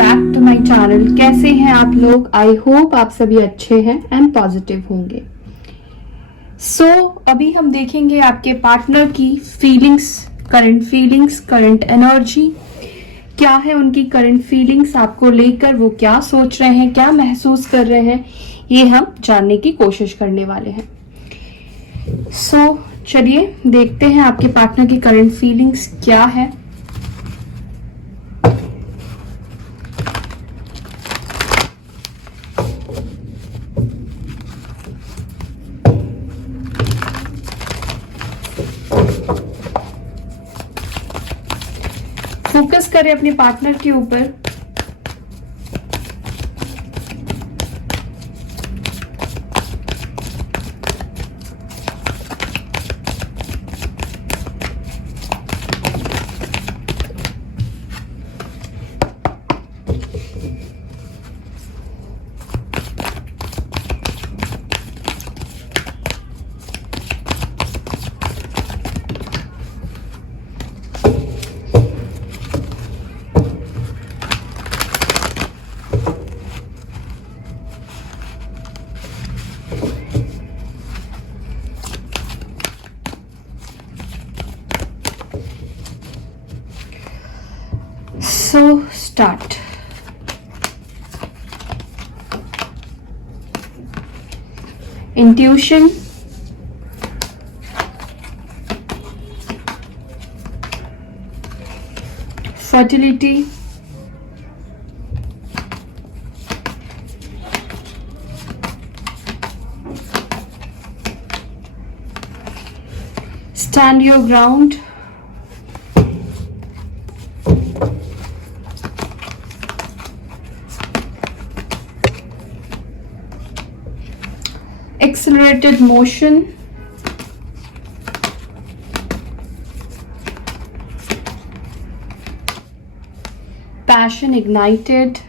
Back to my channel. कैसे हैं आप लोग? आई होप आप सभी अच्छे हैं एंड पॉजिटिव होंगे। अभी हम देखेंगे आपके पार्टनर की फीलिंग्स, करंट एनर्जी क्या है, उनकी करंट फीलिंग्स आपको लेकर वो क्या सोच रहे हैं, क्या महसूस कर रहे हैं, ये हम जानने की कोशिश करने वाले हैं। चलिए देखते हैं आपके पार्टनर की करंट फीलिंग्स क्या है। फोकस करें अपने पार्टनर के ऊपर। Start. Intuition, fertility, stand your ground, accelerated motion, passion ignited,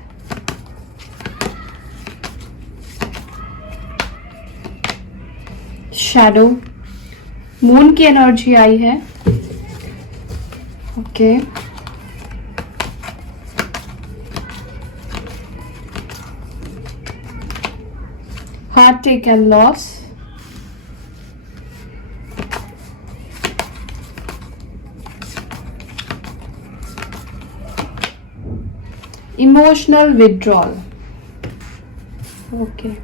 shadow, moon की एनर्जी आई है। Okay, heartache and loss, emotional withdrawal. Okay,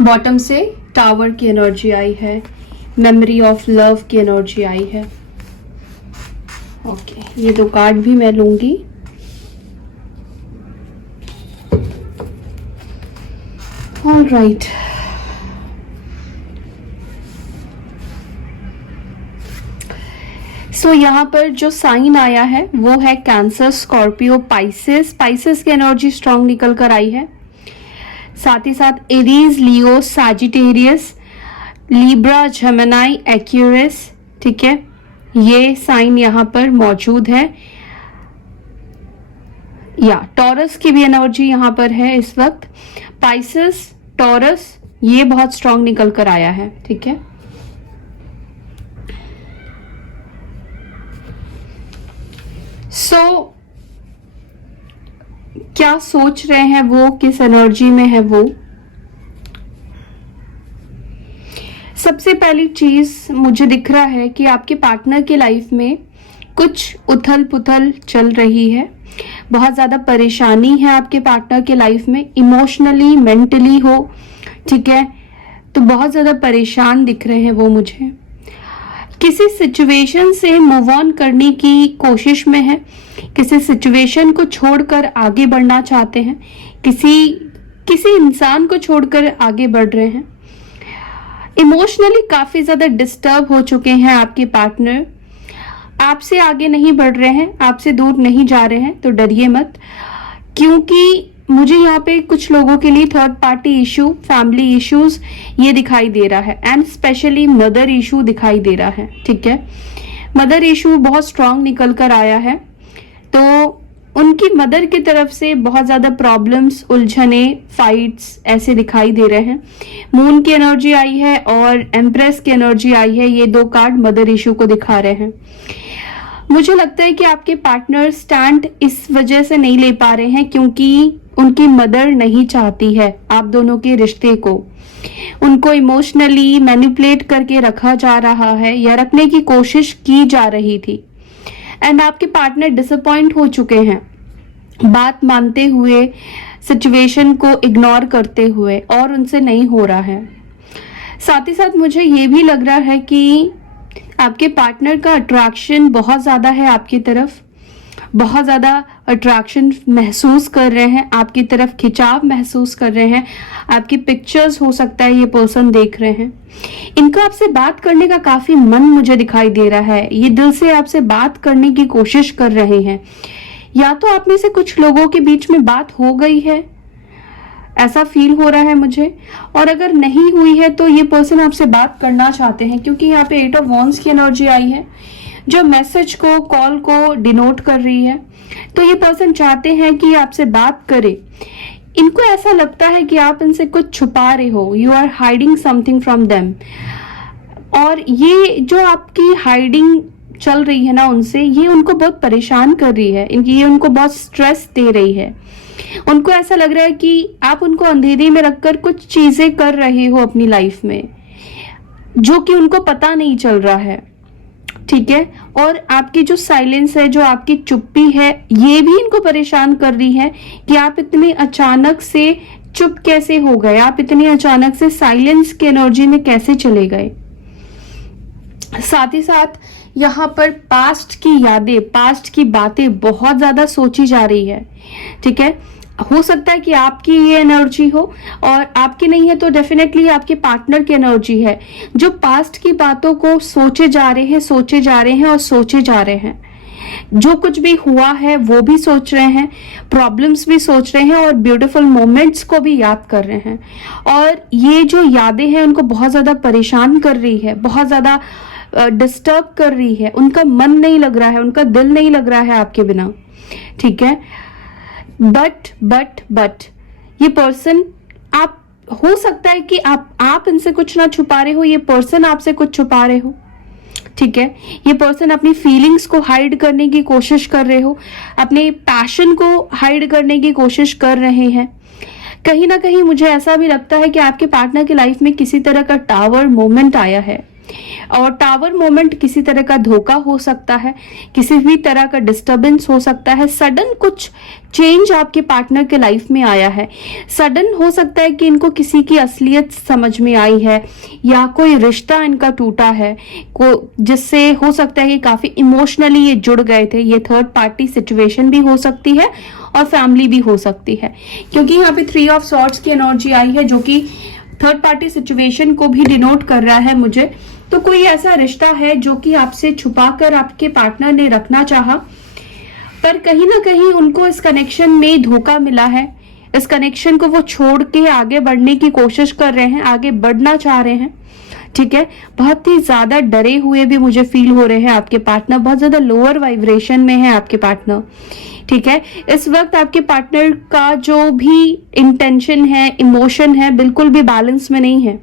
bottom से टावर की एनर्जी आई है, मेमोरी ऑफ लव की एनर्जी आई है। ओके, ये दो कार्ड भी मैं लूंगी। ऑलराइट, यहाँ पर जो साइन आया है वो है कैंसर, स्कॉर्पियो, पाइसेस की एनर्जी स्ट्रांग निकल कर आई है। साथ ही साथ एरीज, लियो, सैजिटेरियस, लिब्रा, जेमिनी, एक्यूरियस, ठीक है, ये साइन यहाँ पर मौजूद है। या टॉरस की भी एनर्जी यहाँ पर है इस वक्त। पाइसेस, टॉरस, ये बहुत स्ट्रांग निकल कर आया है, ठीक है। क्या सोच रहे हैं वो, किस एनर्जी में है वो। सबसे पहली चीज मुझे दिख रहा है कि आपके पार्टनर की लाइफ में कुछ उथल पुथल चल रही है, बहुत ज्यादा परेशानी है आपके पार्टनर के लाइफ में, इमोशनली, मेंटली हो, ठीक है, तो बहुत ज्यादा परेशान दिख रहे हैं वो मुझे। किसी सिचुएशन से मूव ऑन करने की कोशिश में है, किसी सिचुएशन को छोड़कर आगे बढ़ना चाहते हैं, किसी इंसान को छोड़कर आगे बढ़ रहे हैं। इमोशनली काफी ज्यादा डिस्टर्ब हो चुके हैं आपके पार्टनर, आपसे आगे नहीं बढ़ रहे हैं, आपसे दूर नहीं जा रहे हैं, तो डरिए मत, क्योंकि मुझे यहाँ पे कुछ लोगों के लिए third party issue, family issues ये दिखाई दे रहा है, एंड स्पेशली मदर इशू दिखाई दे रहा है, ठीक है। मदर इशू बहुत स्ट्रांग निकल कर आया है, तो उनकी मदर की तरफ से बहुत ज्यादा प्रॉब्लम्स, उलझने, फाइट्स ऐसे दिखाई दे रहे हैं। मून की एनर्जी आई है और एम्प्रेस की एनर्जी आई है। ये दो कार्ड मदर इशू को दिखा रहे हैं। मुझे लगता है कि आपके पार्टनर स्टैंड इस वजह से नहीं ले पा रहे हैं क्योंकि उनकी मदर नहीं चाहती है आप दोनों के रिश्ते को। उनको इमोशनली मैनिपुलेट करके रखा जा रहा है या रखने की कोशिश की जा रही थी। एंड आपके पार्टनर डिसअपॉइंट हो चुके हैं, बात मानते हुए, सिचुएशन को इग्नोर करते हुए, और उनसे नहीं हो रहा है। साथ ही साथ मुझे ये भी लग रहा है कि आपके पार्टनर का अट्रैक्शन बहुत ज़्यादा है आपकी तरफ, बहुत ज़्यादा अट्रैक्शन महसूस कर रहे हैं आपकी तरफ, खिंचाव महसूस कर रहे हैं। आपकी पिक्चर्स हो सकता है ये पर्सन देख रहे हैं। इनका आपसे बात करने का काफ़ी मन मुझे दिखाई दे रहा है। ये दिल से आपसे बात करने की कोशिश कर रहे हैं। या तो आप में से कुछ लोगों के बीच में बात हो गई है, ऐसा फील हो रहा है मुझे। और अगर नहीं हुई है तो ये पर्सन आपसे बात करना चाहते हैं क्योंकि यहाँ पे 8 ऑफ वॉन्ड्स की एनर्जी आई है जो मैसेज को, कॉल को डिनोट कर रही है। तो ये पर्सन चाहते हैं कि आपसे बात करे। इनको ऐसा लगता है कि आप इनसे कुछ छुपा रहे हो, you are hiding something from them. और ये जो आपकी हाइडिंग चल रही है ना उनसे, ये उनको बहुत परेशान कर रही है, ये उनको बहुत स्ट्रेस दे रही है। उनको ऐसा लग रहा है कि आप उनको अंधेरे में रखकर कुछ चीजें कर रहे हो अपनी लाइफ में जो कि उनको पता नहीं चल रहा है। ठीक है। और आपकी जो साइलेंस है, जो आपकी चुप्पी है, ये भी इनको परेशान कर रही है कि आप इतने अचानक से चुप कैसे हो गए, आप इतने अचानक से साइलेंस की एनर्जी में कैसे चले गए। साथ ही साथ यहाँ पर पास्ट की यादें, पास्ट की बातें बहुत ज्यादा सोची जा रही है। ठीक है। हो सकता है कि आपकी ये एनर्जी हो, और आपकी नहीं है तो डेफिनेटली आपके पार्टनर की एनर्जी है जो पास्ट की बातों को सोचे जा रहे हैं, सोचे जा रहे हैं और सोचे जा रहे हैं। जो कुछ भी हुआ है वो भी सोच रहे हैं, प्रॉब्लम्स भी सोच रहे हैं और ब्यूटीफुल मोमेंट्स को भी याद कर रहे हैं। और ये जो यादें हैं उनको बहुत ज्यादा परेशान कर रही है, बहुत ज्यादा डिस्टर्ब कर रही है। उनका मन नहीं लग रहा है, उनका दिल नहीं लग रहा है आपके बिना। ठीक है। बट ये पर्सन, आप, हो सकता है कि आप इनसे कुछ ना छुपा रहे हो, ये पर्सन आपसे कुछ छुपा रहे हो। ठीक है। ये पर्सन अपनी फीलिंग्स को हाइड करने की कोशिश कर रहे हो, अपने पैशन को हाइड करने की कोशिश कर रहे हैं। कहीं ना कहीं मुझे ऐसा भी लगता है कि आपके पार्टनर की लाइफ में किसी तरह का टावर मोमेंट आया है, और टावर मोमेंट किसी तरह का धोखा हो सकता है, किसी भी तरह का डिस्टरबेंस हो सकता है। सडन कुछ चेंज आपके पार्टनर के लाइफ में आया है। सडन हो सकता है कि इनको किसी की असलियत समझ में आई है, या कोई रिश्ता इनका टूटा है, जिससे हो सकता है कि काफी इमोशनली ये जुड़ गए थे। ये थर्ड पार्टी सिचुएशन भी हो सकती है और फैमिली भी हो सकती है, क्योंकि यहाँ पे 3 ऑफ सॉर्ड्स की एनर्जी आई है जो कि थर्ड पार्टी सिचुएशन को भी डिनोट कर रहा है मुझे। तो कोई ऐसा रिश्ता है जो कि आपसे छुपाकर आपके पार्टनर ने रखना चाहा, पर कहीं ना कहीं उनको इस कनेक्शन में धोखा मिला है। इस कनेक्शन को वो छोड़ के आगे बढ़ने की कोशिश कर रहे हैं, आगे बढ़ना चाह रहे हैं। ठीक है। बहुत ही ज्यादा डरे हुए भी मुझे फील हो रहे हैं आपके पार्टनर, बहुत ज्यादा लोअर वाइब्रेशन में है आपके पार्टनर। ठीक है। इस वक्त आपके पार्टनर का जो भी इंटेंशन है, इमोशन है, बिल्कुल भी बैलेंस में नहीं है।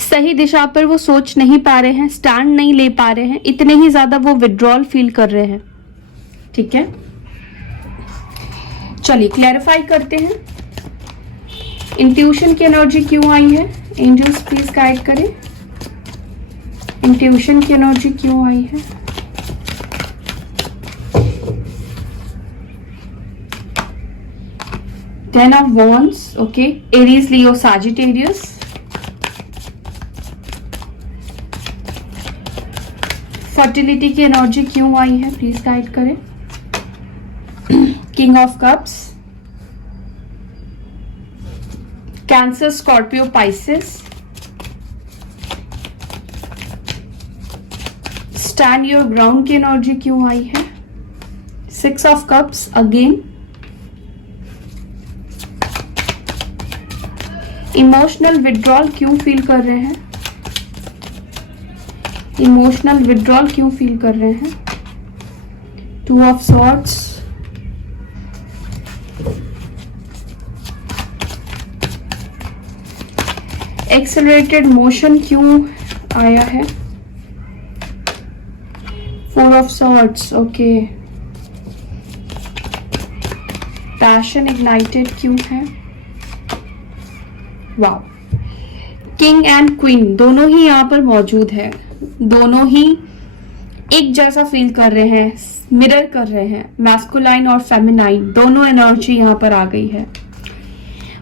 सही दिशा पर वो सोच नहीं पा रहे हैं, स्टैंड नहीं ले पा रहे हैं, इतने ही ज्यादा वो विड्रॉल फील कर रहे हैं। ठीक है। चलिए क्लैरिफाई करते हैं इंट्यूशन की एनर्जी क्यों आई है। एंजल्स प्लीज गाइड करें, इंट्यूशन की एनर्जी क्यों आई है। Ten of Wands, okay, Aries, Leo, Sagittarius. Fertility की एनर्जी क्यों आई है, प्लीज गाइड करें। King of cups, cancer, Scorpio, Pisces. Stand your ground की एनर्जी क्यों आई है। 6 of cups again. Emotional withdrawal क्यों फील कर रहे हैं, इमोशनल विड्रॉल क्यों फील कर रहे हैं। 2 ऑफ सॉर्ड्स, एक्सेलरेटेड मोशन क्यों आया है? 4 of swords, okay. Passion ignited क्यों है? वाह, किंग एंड क्वीन दोनों ही यहाँ पर मौजूद है, दोनों ही एक जैसा फील कर रहे हैं, मिरर कर रहे हैं। मैस्कुलाइन और फेमिनाइन दोनों एनर्जी यहाँ पर आ गई है।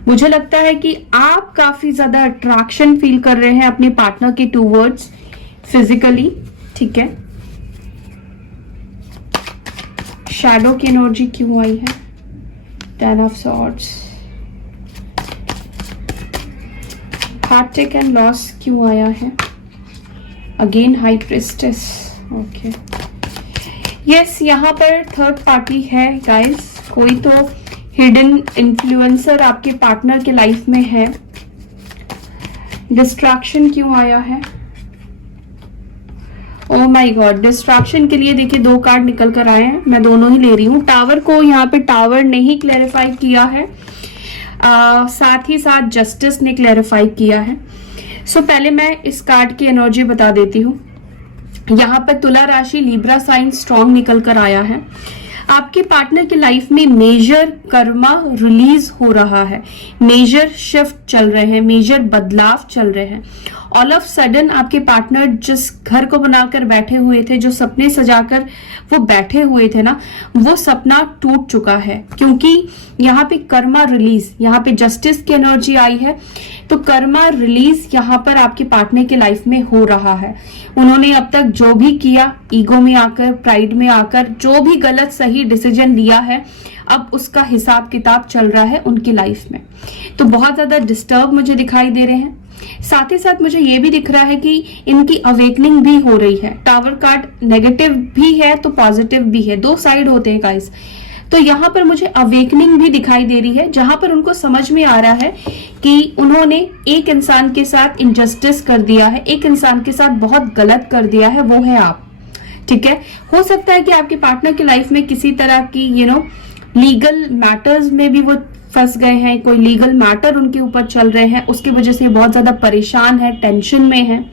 मुझे लगता है कि आप काफी ज्यादा अट्रैक्शन फील कर रहे हैं अपने पार्टनर के टूवर्ड्स फिजिकली, ठीक है। शैडो की एनर्जी क्यों आई है? 10 ऑफ सॉर्ड्स। हार्टटेक एंड लॉस क्यों आया है? Again high priestess, okay. Yes, यहाँ पर थर्ड पार्टी है गाइस, कोई तो हिडन इन्फ्लुएंसर आपके पार्टनर के लाइफ में है। डिस्ट्रैक्शन क्यों आया है? ओह माय गॉड, डिस्ट्रैक्शन के लिए देखिए 2 कार्ड निकल कर आए हैं, मैं दोनों ही ले रही हूँ। टावर को यहाँ पे टावर ने ही क्लैरिफाई किया है, साथ ही साथ जस्टिस ने क्लैरिफाई किया है। सो पहले मैं इस कार्ड की एनर्जी बता देती हूँ। यहाँ पर तुला राशि, लिब्रा साइन स्ट्रॉन्ग निकल कर आया है। आपके पार्टनर की लाइफ में मेजर कर्मा रिलीज हो रहा है, मेजर शिफ्ट चल रहे हैं, मेजर बदलाव चल रहे हैं। ऑल ऑफ सडन आपके पार्टनर जिस घर को बनाकर बैठे हुए थे, जो सपने सजाकर वो बैठे हुए थे ना, वो सपना टूट चुका है, क्योंकि यहाँ पे कर्मा रिलीज, यहाँ पे जस्टिस की एनर्जी आई है। तो कर्मा रिलीज यहाँ पर आपके पार्टनर के लाइफ में हो रहा है। उन्होंने अब तक जो भी किया, ईगो में आकर, प्राइड में आकर, जो भी गलत सही डिसीजन लिया है, अब उसका हिसाब किताब चल रहा है उनकी लाइफ में। तो बहुत ज्यादा डिस्टर्ब मुझे दिखाई दे रहे हैं। साथ ही साथ मुझे ये भी दिख रहा है कि इनकी अवेकनिंग भी हो रही है। टावर कार्ड नेगेटिव भी है तो पॉजिटिव भी है, 2 साइड होते हैं गाइस। तो यहाँ पर मुझे अवेकनिंग भी दिखाई दे रही है, जहां पर उनको समझ में आ रहा है कि उन्होंने एक इंसान के साथ इनजस्टिस कर दिया है, एक इंसान के साथ बहुत गलत कर दिया है, वो है आप, ठीक है। हो सकता है कि आपके पार्टनर की लाइफ में किसी तरह की लीगल मैटर्स में भी वो फंस गए हैं, कोई लीगल मैटर उनके ऊपर चल रहे हैं, उसकी वजह से बहुत ज्यादा परेशान है, टेंशन में है,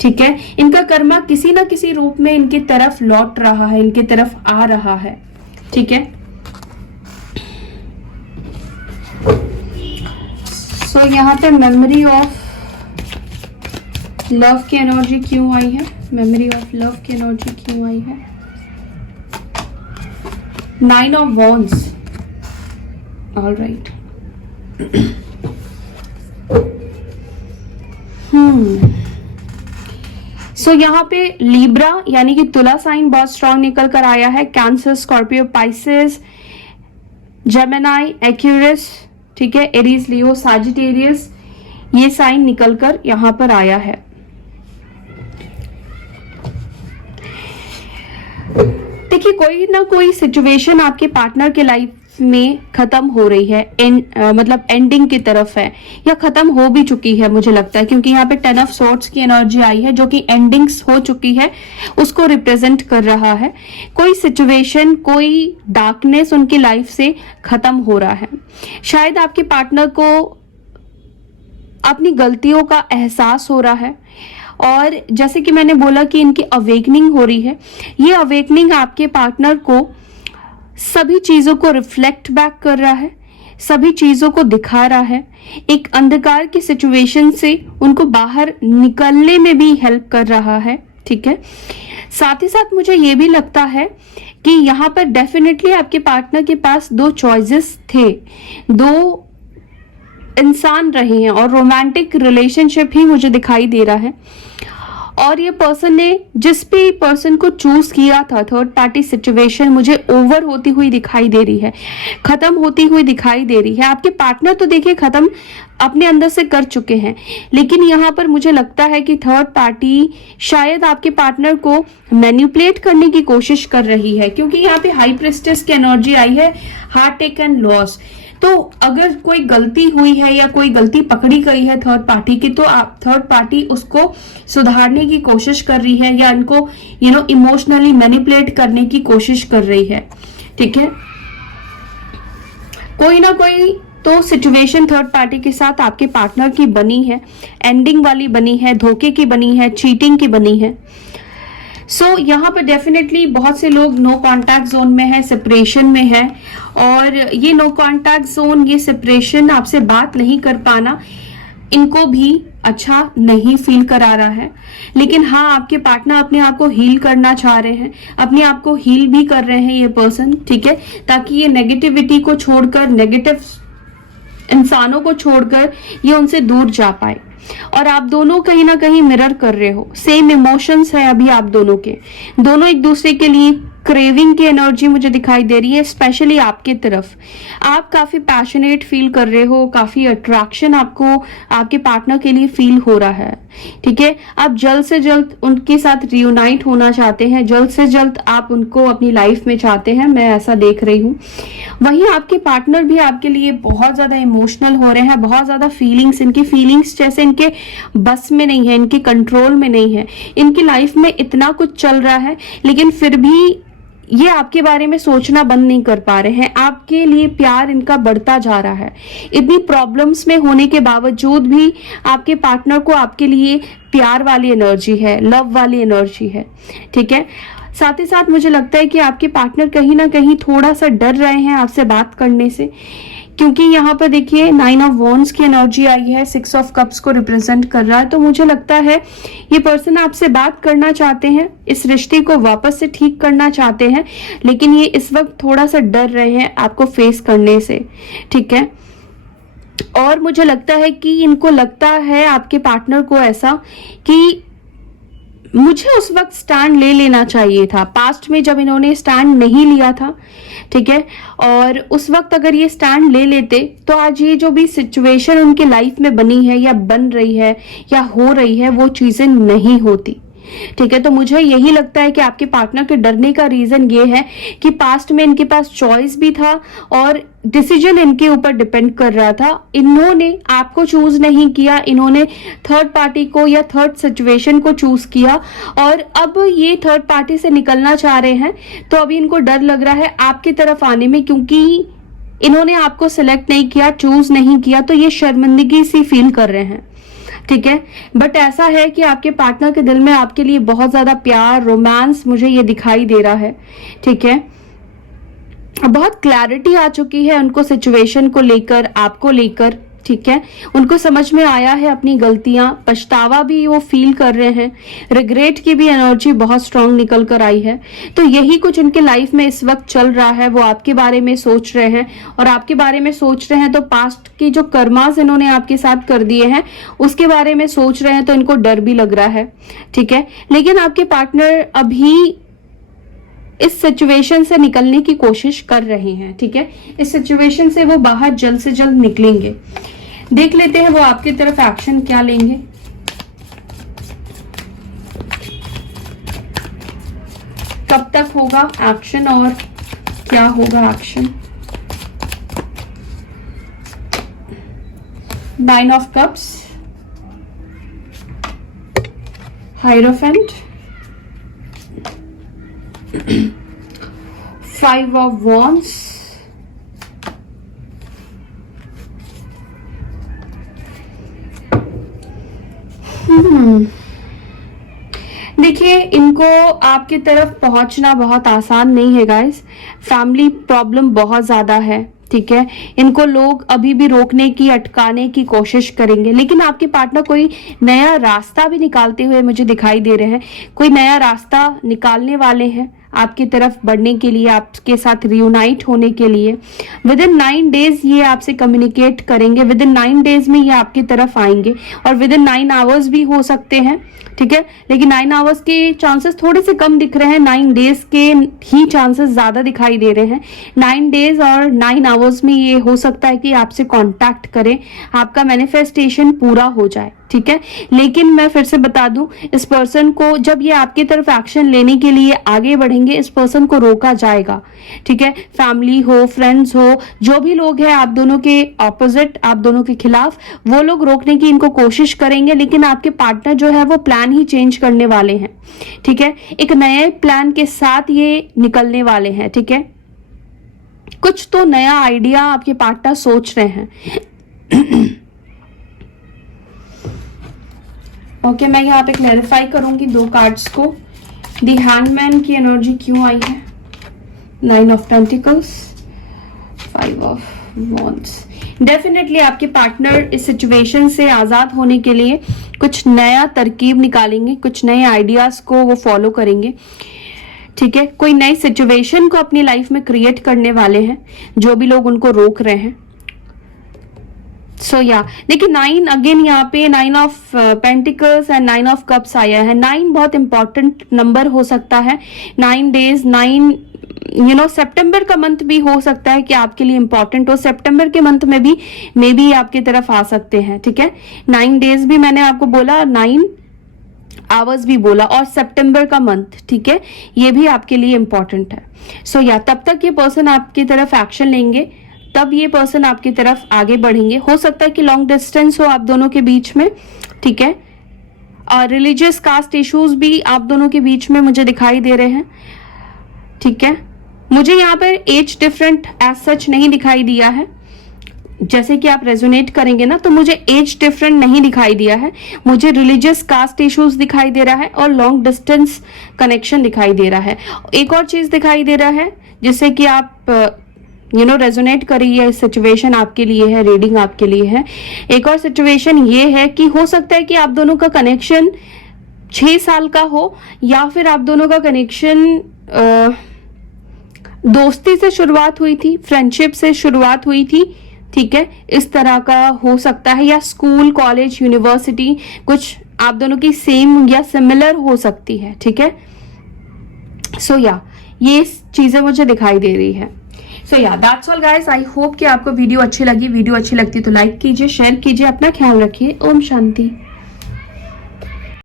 ठीक है। इनका कर्मा किसी ना किसी रूप में इनकी तरफ लौट रहा है, इनकी तरफ आ रहा है, ठीक है। सो यहाँ पे मेमोरी ऑफ लव की एनर्जी क्यों आई है? मेमोरी ऑफ लव की एनर्जी क्यों आई है? 9 ऑफ वॉन्ड्स, ऑल राइट। सो यहाँ पे लिब्रा यानी कि तुला साइन बहुत स्ट्रांग निकल कर आया है। Cancer, Scorpio, Pisces, Gemini, Aquarius, ठीक है, एरीज, लियो, साजिटेरियस, ये साइन निकल कर यहां पर आया है। देखिए, कोई ना कोई सिचुएशन आपके पार्टनर के लाइफ में खत्म हो रही है, मतलब एंडिंग की तरफ है, या खत्म हो भी चुकी है मुझे लगता है, क्योंकि यहाँ पे 10 ऑफ सॉर्ड्स की एनर्जी आई है, जो कि एंडिंग्स हो चुकी है, उसको रिप्रेजेंट कर रहा है। कोई सिचुएशन, कोई डार्कनेस उनकी लाइफ से खत्म हो रहा है। शायद आपके पार्टनर को अपनी गलतियों का एहसास हो रहा है, और जैसे कि मैंने बोला कि इनकी अवेकनिंग हो रही है। ये अवेकनिंग आपके पार्टनर को सभी चीजों को रिफ्लेक्ट बैक कर रहा है, सभी चीजों को दिखा रहा है, एक अंधकार की सिचुएशन से उनको बाहर निकलने में भी हेल्प कर रहा है, ठीक है। साथ ही साथ मुझे ये भी लगता है कि यहाँ पर डेफिनेटली आपके पार्टनर के पास 2 चॉइसेस थे, 2 इंसान रहे हैं, और रोमांटिक रिलेशनशिप ही मुझे दिखाई दे रहा है। और ये पर्सन ने जिस भी पर्सन को चूज किया था, थर्ड पार्टी सिचुएशन मुझे ओवर होती हुई दिखाई दे रही है, खत्म होती हुई दिखाई दे रही है। आपके पार्टनर तो देखिए खत्म अपने अंदर से कर चुके हैं, लेकिन यहाँ पर मुझे लगता है कि थर्ड पार्टी शायद आपके पार्टनर को मैनिपुलेट करने की कोशिश कर रही है, क्योंकि यहाँ पे हाई प्रिस्टेस की एनर्जी आई है, हार्ट टेक एंड लॉस। तो अगर कोई गलती हुई है या कोई गलती पकड़ी गई है थर्ड पार्टी की, तो आप थर्ड पार्टी उसको सुधारने की कोशिश कर रही है, या इनको इमोशनली मैनिपुलेट करने की कोशिश कर रही है, ठीक है। कोई ना कोई तो सिचुएशन थर्ड पार्टी के साथ आपके पार्टनर की बनी है, एंडिंग वाली बनी है, धोखे की बनी है, चीटिंग की बनी है। सो यहाँ पर डेफिनेटली बहुत से लोग नो कॉन्टैक्ट जोन में है, सेपरेशन में है, और ये नो कॉन्टैक्ट जोन, ये सेपरेशन, आपसे बात नहीं कर पाना इनको भी अच्छा नहीं फील करा रहा है। लेकिन हाँ, आपके पार्टनर अपने आप को हील करना चाह रहे हैं, अपने आप को हील भी कर रहे हैं ये पर्सन, ठीक है, ताकि ये नेगेटिविटी को छोड़कर, नेगेटिव इंसानों को छोड़कर ये उनसे दूर जा पाए। और आप दोनों कहीं ना कहीं मिरर कर रहे हो, सेम इमोशंस है अभी आप दोनों के, दोनों एक दूसरे के लिए क्रेविंग की एनर्जी मुझे दिखाई दे रही है, स्पेशली आपके तरफ। आप काफी पैशनेट फील कर रहे हो, काफी अट्रैक्शन आपको आपके पार्टनर के लिए फील हो रहा है, ठीक है। आप जल्द से जल्द उनके साथ रियूनाइट होना चाहते हैं, जल्द से जल्द आप उनको अपनी लाइफ में चाहते हैं, मैं ऐसा देख रही हूँ। वहीं आपके पार्टनर भी आपके लिए बहुत ज्यादा इमोशनल हो रहे हैं, बहुत ज्यादा फीलिंग्स, इनकी फीलिंग्स जैसे इनके बस में नहीं है, इनके कंट्रोल में नहीं है। इनकी लाइफ में इतना कुछ चल रहा है, लेकिन फिर भी ये आपके बारे में सोचना बंद नहीं कर पा रहे हैं। आपके लिए प्यार इनका बढ़ता जा रहा है। इतनी प्रॉब्लम्स में होने के बावजूद भी आपके पार्टनर को आपके लिए प्यार वाली एनर्जी है, लव वाली एनर्जी है, ठीक है। साथ ही साथ मुझे लगता है कि आपके पार्टनर कहीं ना कहीं थोड़ा सा डर रहे हैं आपसे बात करने से, क्योंकि यहाँ पर देखिए 9 ऑफ वॉन्ड्स की एनर्जी आई है, 6 ऑफ कप्स को रिप्रेजेंट कर रहा है। तो मुझे लगता है ये पर्सन आपसे बात करना चाहते हैं, इस रिश्ते को वापस से ठीक करना चाहते हैं, लेकिन ये इस वक्त थोड़ा सा डर रहे हैं आपको फेस करने से, ठीक है। और मुझे लगता है कि इनको लगता है आपके पार्टनर को ऐसा कि मुझे उस वक्त स्टैंड ले लेना चाहिए था, पास्ट में जब इन्होंने स्टैंड नहीं लिया था, ठीक है, और उस वक्त अगर ये स्टैंड ले लेते तो आज ये जो भी सिचुएशन उनकी लाइफ में बनी है या बन रही है या हो रही है वो चीजें नहीं होती, ठीक है। तो मुझे यही लगता है कि आपके पार्टनर के डरने का रीजन ये है कि पास्ट में इनके पास चॉइस भी था और डिसीजन इनके ऊपर डिपेंड कर रहा था। इन्होंने आपको चूज नहीं किया, इन्होंने थर्ड पार्टी को या थर्ड सिचुएशन को चूज किया, और अब ये थर्ड पार्टी से निकलना चाह रहे हैं। तो अभी इनको डर लग रहा है आपकी तरफ आने में, क्योंकि इन्होंने आपको सिलेक्ट नहीं किया, चूज नहीं किया, तो ये शर्मिंदगी सी फील कर रहे हैं, ठीक है। बट ऐसा है कि आपके पार्टनर के दिल में आपके लिए बहुत ज्यादा प्यार, रोमांस मुझे ये दिखाई दे रहा है, ठीक है। बहुत क्लैरिटी आ चुकी है उनको सिचुएशन को लेकर, आपको लेकर, ठीक है। उनको समझ में आया है अपनी गलतियां, पछतावा भी वो फील कर रहे हैं, रिग्रेट की भी एनर्जी बहुत स्ट्रांग निकल कर आई है। तो यही कुछ उनके लाइफ में इस वक्त चल रहा है। वो आपके बारे में सोच रहे हैं, और आपके बारे में सोच रहे हैं तो पास्ट की जो कर्मास इन्होंने आपके साथ कर दिए हैं उसके बारे में सोच रहे हैं, तो इनको डर भी लग रहा है, ठीक है। लेकिन आपके पार्टनर अभी इस सिचुएशन से निकलने की कोशिश कर रहे हैं, ठीक है। इस सिचुएशन से वो बाहर जल्द से जल्द निकलेंगे। देख लेते हैं वो आपकी तरफ एक्शन क्या लेंगे। कब तक होगा एक्शन और क्या होगा action. 9 of cups, hierophant, 5 of wands, देखिए इनको आपकी तरफ पहुंचना बहुत आसान नहीं है गाइस। फैमिली प्रॉब्लम बहुत ज्यादा है, ठीक है। इनको लोग अभी भी रोकने की, अटकाने की कोशिश करेंगे, लेकिन आपके पार्टनर कोई नया रास्ता भी निकालते हुए मुझे दिखाई दे रहे हैं। कोई नया रास्ता निकालने वाले हैं आपकी तरफ बढ़ने के लिए, आपके साथ रियूनाइट होने के लिए। विद इन 9 डेज ये आपसे कम्युनिकेट करेंगे, विद इन 9 डेज में ये आपकी तरफ आएंगे, और विद इन 9 आवर्स भी हो सकते हैं, ठीक है। लेकिन 9 आवर्स के चांसेस थोड़े से कम दिख रहे हैं, 9 डेज के ही चांसेस ज्यादा दिखाई दे रहे हैं। 9 डेज और 9 आवर्स में ये हो सकता है कि आपसे कांटेक्ट करें, आपका मैनिफेस्टेशन पूरा हो जाए, ठीक है। लेकिन मैं फिर से बता दूं, इस पर्सन को जब ये आपकी तरफ एक्शन लेने के लिए आगे बढ़ेंगे, इस पर्सन को रोका जाएगा, ठीक है। फैमिली हो, फ्रेंड्स हो, जो भी लोग हैं आप दोनों के ऑपोजिट, आप दोनों के खिलाफ, वो लोग रोकने की इनको कोशिश करेंगे, लेकिन आपके पार्टनर जो है वो प्लान ही चेंज करने वाले हैं, ठीक है। एक नए प्लान के साथ ये निकलने वाले हैं, ठीक है। कुछ तो नया आइडिया आपके पार्टनर सोच रहे हैं। ओके, मैं यहाँ पे क्लैरिफाई करूंगी 2 कार्ड्स को। द हैंगमैन की एनर्जी क्यों आई है, 9 of pentacles, 5 of wands. Definitely आपके पार्टनर इस सिचुएशन से आजाद होने के लिए कुछ नया तरकीब निकालेंगे, कुछ नए आइडियाज को वो फॉलो करेंगे, ठीक है। कोई नई सिचुएशन को अपनी लाइफ में क्रिएट करने वाले हैं, जो भी लोग उनको रोक रहे हैं। सो देखिए 9 अगेन यहाँ पे 9 of pentacles and 9 of cups आया है। 9 बहुत इंपॉर्टेंट नंबर हो सकता है। 9 डेज, 9 सितंबर का मंथ भी हो सकता है कि आपके लिए इंपॉर्टेंट हो। सितंबर के मंथ में भी मे बी आपकी तरफ आ सकते हैं, ठीक है। 9 डेज भी मैंने आपको बोला, 9 आवर्स भी बोला, और सितंबर का मंथ, ठीक है, ये भी आपके लिए इंपॉर्टेंट है। सो तब तक ये पर्सन आपकी तरफ एक्शन लेंगे, तब ये पर्सन आपकी तरफ आगे बढ़ेंगे। हो सकता है कि लॉन्ग डिस्टेंस हो आप दोनों के बीच में, ठीक है। और रिलीजियस कास्ट इश्यूज भी आप दोनों के बीच में मुझे दिखाई दे रहे हैं, ठीक है। मुझे यहाँ पर एज डिफरेंट एज सच नहीं दिखाई दिया है। जैसे कि आप रेजोनेट करेंगे ना, तो मुझे एज डिफरेंट नहीं दिखाई दिया है। मुझे रिलीजियस कास्ट इश्यूज दिखाई दे रहा है और लॉन्ग डिस्टेंस कनेक्शन दिखाई दे रहा है। एक और चीज दिखाई दे रहा है जिससे कि आप रेजोनेट करिए, सिचुएशन आपके लिए है, रीडिंग आपके लिए है। एक और सिचुएशन ये है कि हो सकता है कि आप दोनों का कनेक्शन 6 साल का हो, या फिर आप दोनों का कनेक्शन दोस्ती से शुरुआत हुई थी, फ्रेंडशिप से शुरुआत हुई थी, ठीक है, इस तरह का हो सकता है। या स्कूल, कॉलेज, यूनिवर्सिटी, कुछ आप दोनों की सेम या सिमिलर हो सकती है, ठीक है। सो ये चीजें मुझे दिखाई दे रही है। So that's all guys. I hope कि आपको वीडियो अच्छी लगी। वीडियो अच्छी लगती तो लाइक कीजिए, शेयर कीजिए, अपना ख्याल रखिए। ओम शांति।